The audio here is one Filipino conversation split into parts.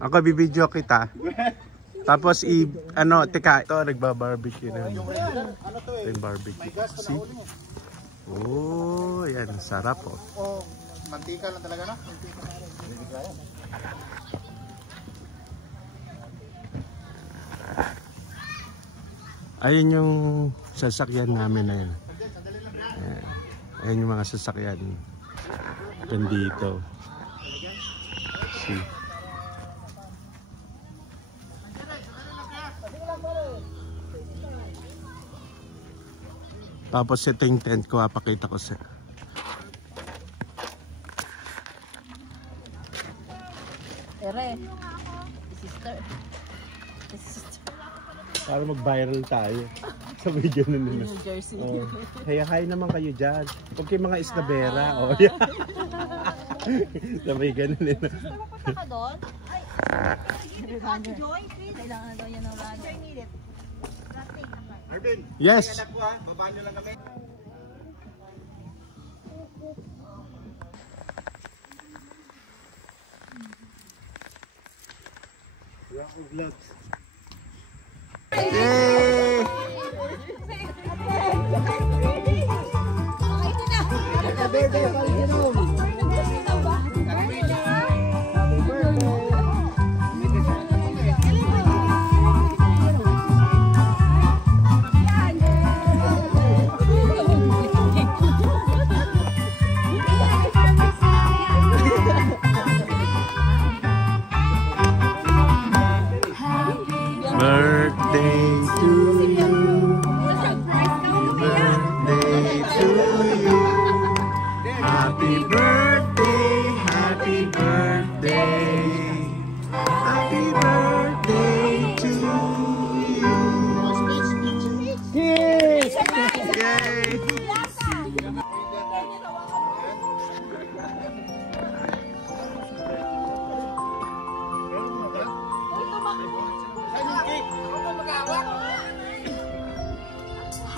Ako bibidyo kita. Tapos teka, ito nagba-barbecue na. Ito yung barbecue. See? Oh, yan, sarap oh. Oh, mantika lang talaga, no? Ayun yung sasakyan namin na yun. Ayun yung mga sasakyan. Dito. See? Tapos ito yung tent ko, papakita ko sa. Ere, sister. Para mag-viral tayo. Sabay ganun nila. New Jersey. Oh. Kaya hi naman kayo dyan. Huwag kayo mga isnabera. Oh, yeah. Sabay ganun nila. Pupunta ka doon? Ay, join please. Kailangan daw yan ng runner. Arvin, yes. Babaan nyo lang kami. Yay! Birthday to you. Happy birthday to you. Yes! Yay!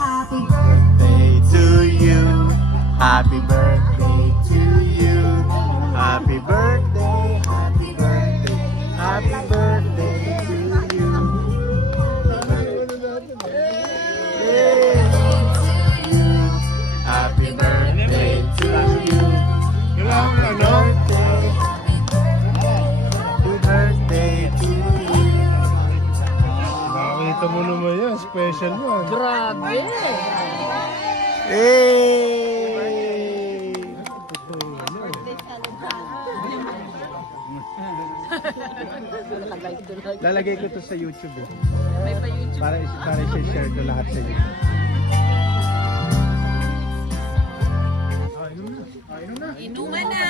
Happy birthday To you. Happy birthday to you. Happy birthday, happy birthday, happy birthday to you. Yay! Happy birthday to you. Happy birthday. Happy birthday to you. Nakakita mo naman yan, special yan. Grabe! Hey! Lalagay ko to sa YouTube eh. May pa YouTube. Para i-share ko lahat sa YouTube. Inuman na!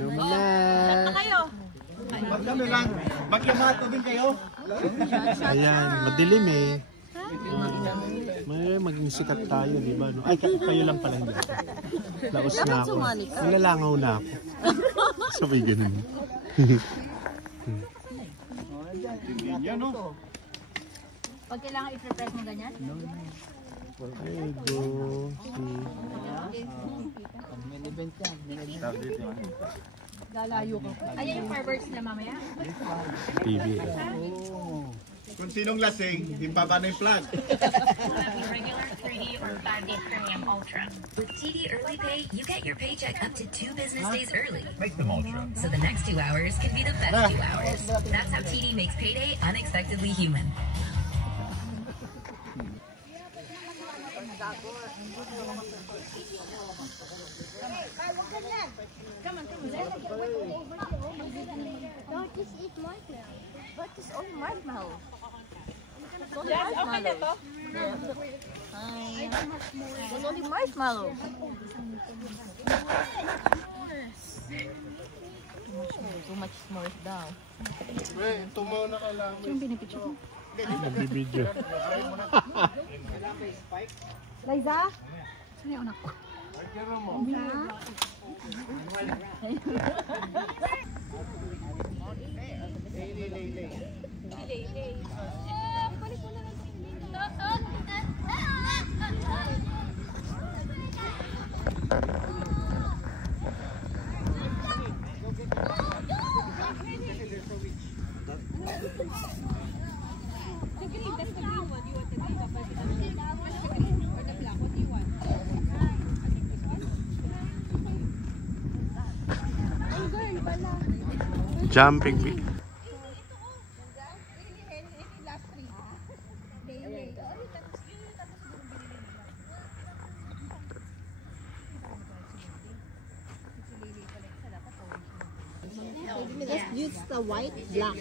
Inuman na! Saan na kayo? Magkano lang, magkamato din kayo. Ayan, madilim eh. May maging sikat tayo, di ba? No? Ay, kayo lang pala hindi. Laos na ako. Nilalangaw na ako. Sabay ganun. Pag kailangan i-press mo ganyan? Ay, go. Lalayo ka. Ayan yung fireworks na mamaya? TV. Kung sinong lasing, himpaba na yung flag. Regular 3D or 5-day premium ultra. With TD Early Pay, you get your paycheck up to 2 business days early. Make them ultra. So the next 2 hours can be the best 2 hours. That's how TD makes payday unexpectedly human. Don't just eat marshmallow. But it's only marshmallow. It's only marshmallow. It's only marshmallow. Too much s'mores daw. Tumaw na ka lang. Yung pinipicture mo? Nagbibideo. Liza? Saan yung anak ko? Jumping bee. Just use the white, black.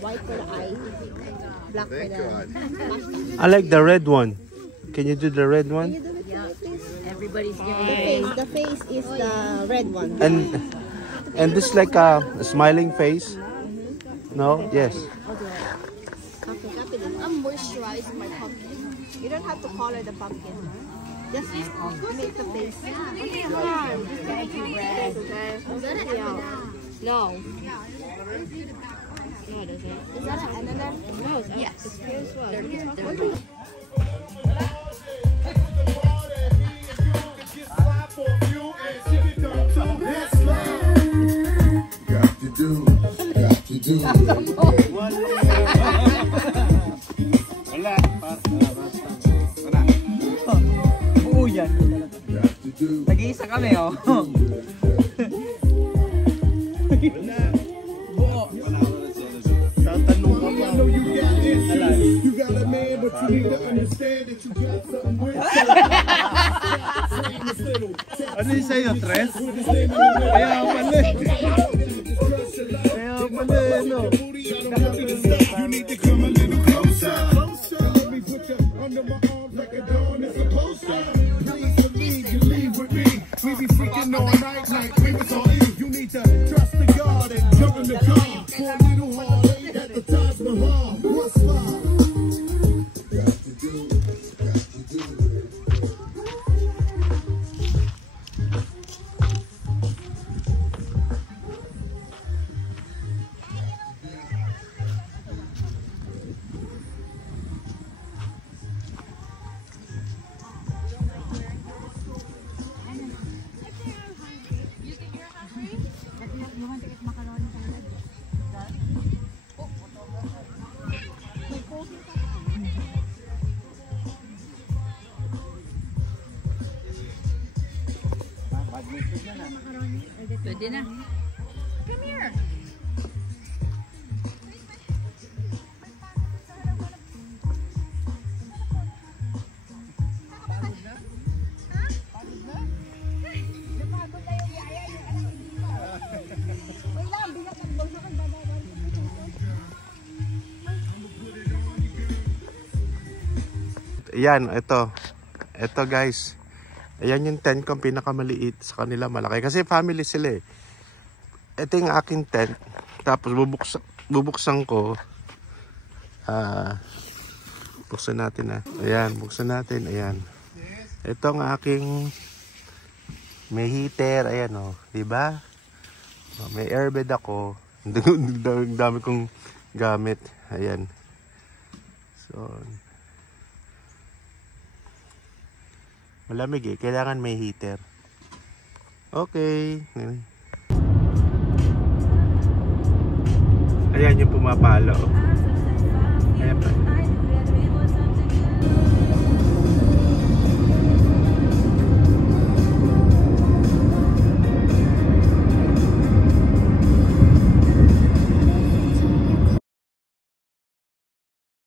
White for the eye, black for the mustache. I like the red one. Can you do the red Can you one? do it for me, please? Everybody's giving The face is the red one. And this like a smiling face. No? Yes. Copy this. I'm moisturizing my pumpkin. You don't have to color the pumpkin. Just make the face. Okay, hold on. Okay. Is that an M&M? No. No, it isn't. Is that an M&M? No, it's yes. It's pure as well. Oo yan. Nag-iisa kami, oh. You got a man, but you need to understand that you got something with Ano yung sa'yo, Tres? Kaya pala eh. Kaya pala eh, no? You need to come a little closer. Let me put you under my arm like a dawn is supposed to. Please believe you leave with me. We be freaking all night like we was on Eve. You need to trust the God and jump in the car for a little holiday at the Taj Mahal. What's love? Pwede na. Come here. Ayan, ito. Ito guys. Ayan yung tent ko, pinakamaliit sa kanila, malaki. Kasi family sila eh. Ito yung aking tent. Tapos bubuksan ko. Buksan natin Ayan, buksan natin. Ayan. Ito ang aking may heater. Ayan o. Diba? May airbed ako. Ang dami kong gamit. Ayan. So, malamig eh. Kailangan may heater. Okay. Ayan yung pumapalo.